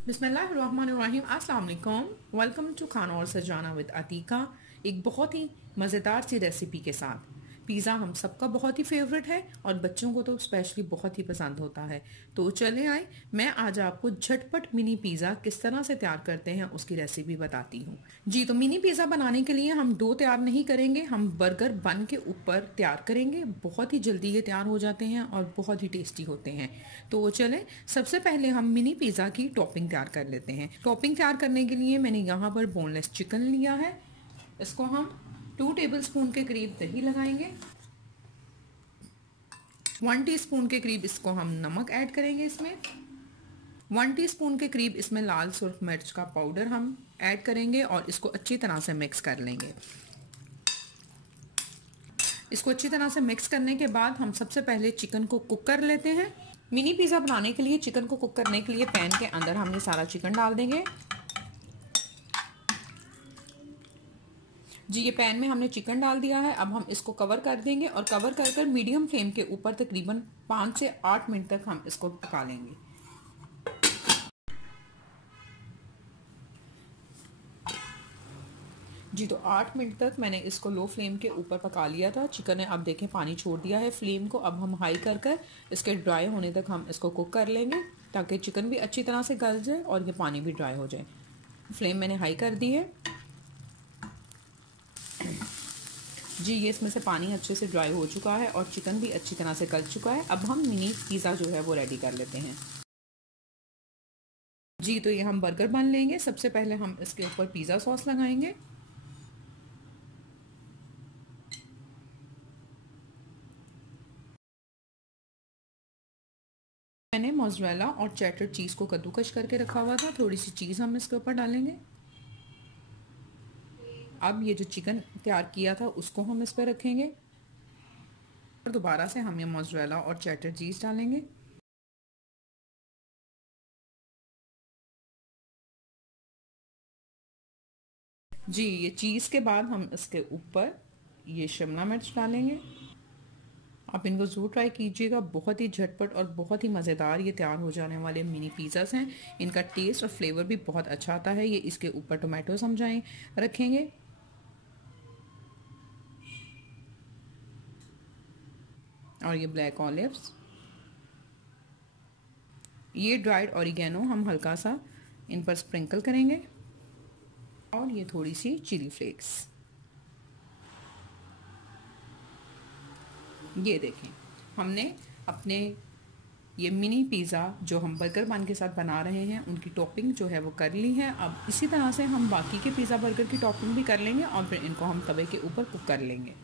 बिस्मिल्लाहिर्रहमानिर्रहीम, अस्सलाम वालेकुम। वेलकम टू खाना और सजाना विद अतीका। एक बहुत ही मज़ेदार सी रेसिपी के साथ। पिज़्ज़ा हम सबका बहुत ही फेवरेट है और बच्चों को तो स्पेशली बहुत ही पसंद होता है। तो चले आए, मैं आज आपको झटपट मिनी पिज़्ज़ा किस तरह से तैयार करते हैं उसकी रेसिपी बताती हूँ। जी, तो मिनी पिज़्ज़ा बनाने के लिए हम डो तैयार नहीं करेंगे, हम बर्गर बन के ऊपर तैयार करेंगे। बहुत ही जल्दी ये तैयार हो जाते हैं और बहुत ही टेस्टी होते हैं। तो चलें, सबसे पहले हम मिनी पिज़्ज़ा की टॉपिंग तैयार कर लेते हैं। टॉपिंग तैयार करने के लिए मैंने यहाँ पर बोनलेस चिकन लिया है। इसको हम 2 टेबलस्पून के करीब दही लगाएंगे। 1 टीस्पून के करीब इसको हम नमक ऐड करेंगे। इसमें 1 टीस्पून के करीब इसमें लाल सुर्ख मिर्च का पाउडर हम ऐड करेंगे और इसको अच्छी तरह से मिक्स कर लेंगे। इसको अच्छी तरह से मिक्स करने के बाद हम सबसे पहले चिकन को कुक कर लेते हैं। मिनी पिज़्ज़ा बनाने के लिए चिकन को कुक करने के लिए पैन के अंदर हम ये सारा चिकन डाल देंगे। जी, ये पैन में हमने चिकन डाल दिया है। अब हम इसको कवर कर देंगे और कवर कर मीडियम फ्लेम के ऊपर तकरीबन 5 से 8 मिनट तक हम इसको पका लेंगे। जी, तो 8 मिनट तक मैंने इसको लो फ्लेम के ऊपर पका लिया था। चिकन ने अब देखें पानी छोड़ दिया है। फ्लेम को अब हम हाई कर इसके ड्राई होने तक हम इसको कुक कर लेंगे ताकि चिकन भी अच्छी तरह से गल जाए और ये पानी भी ड्राई हो जाए। फ्लेम मैंने हाई कर दी है। जी, ये इसमें से पानी अच्छे से ड्राई हो चुका है और चिकन भी अच्छी तरह से गल चुका है। अब हम मिनी पिज़्ज़ा जो है वो रेडी कर लेते हैं। जी, तो ये हम बर्गर बन लेंगे। सबसे पहले हम इसके ऊपर पिज़्ज़ा सॉस लगाएंगे। मैंने मोज़रेला और चेडर चीज़ को कद्दूकश करके रखा हुआ था। थोड़ी सी चीज़ हम इसके ऊपर डालेंगे। अब ये जो चिकन तैयार किया था उसको हम इस पर रखेंगे और दोबारा से हम ये मोज़रेला और चेडर चीज़ डालेंगे। जी, ये चीज़ के बाद हम इसके ऊपर ये शिमला मिर्च डालेंगे। आप इनको ज़रूर ट्राई कीजिएगा। बहुत ही झटपट और बहुत ही मज़ेदार ये तैयार हो जाने वाले मिनी पिज़्ज़ास हैं। इनका टेस्ट और फ्लेवर भी बहुत अच्छा आता है। ये इसके ऊपर टोमेटोज हम रखेंगे और ये ब्लैक ऑलिव्स, ये ड्राइड ऑरिगेनो हम हल्का सा इन पर स्प्रिंकल करेंगे और ये थोड़ी सी चिली फ्लेक्स। ये देखें, हमने अपने ये मिनी पिज़्ज़ा जो हम बर्गर बन के साथ बना रहे हैं उनकी टॉपिंग जो है वो कर ली है। अब इसी तरह से हम बाकी के पिज़्ज़ा बर्गर की टॉपिंग भी कर लेंगे और फिर इनको हम तवे के ऊपर कुक कर लेंगे।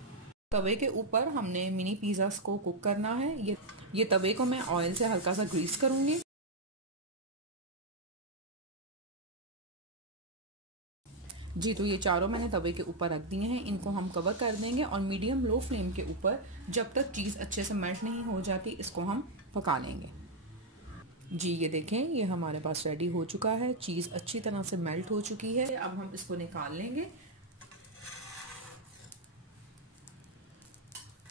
तवे के ऊपर हमने मिनी पिज़्ज़ास को कुक करना है। ये तवे को मैं ऑयल से हल्का सा ग्रीस करूँगी। जी, तो ये चारों मैंने तवे के ऊपर रख दिए हैं। इनको हम कवर कर देंगे और मीडियम लो फ्लेम के ऊपर जब तक चीज़ अच्छे से मेल्ट नहीं हो जाती इसको हम पका लेंगे। जी, ये देखें, ये हमारे पास रेडी हो चुका है। चीज़ अच्छी तरह से मेल्ट हो चुकी है। अब हम इसको निकाल लेंगे।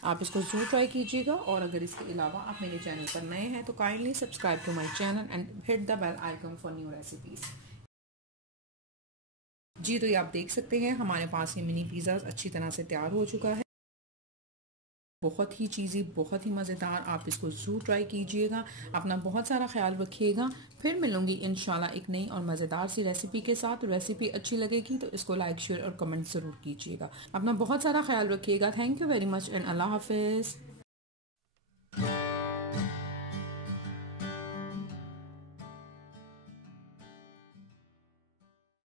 आप इसको जरूर ट्राई कीजिएगा और अगर इसके अलावा आप मेरे चैनल पर नए हैं तो kindly subscribe to my channel and hit the bell icon for new recipes. जी, तो ये आप देख सकते हैं हमारे पास ये मिनी पिज़्ज़ा अच्छी तरह से तैयार हो चुका है। बहुत ही चीज़ी, बहुत ही मज़ेदार। आप इसको ज़रूर ट्राई कीजिएगा। अपना बहुत सारा ख्याल रखिएगा। फिर मिलूंगी इंशाल्लाह एक नई और मज़ेदार सी रेसिपी के साथ। रेसिपी अच्छी लगेगी तो इसको लाइक, शेयर और कमेंट ज़रूर कीजिएगा। अपना बहुत सारा ख्याल रखिएगा। Thank you very much and अल्लाह हाफिज़।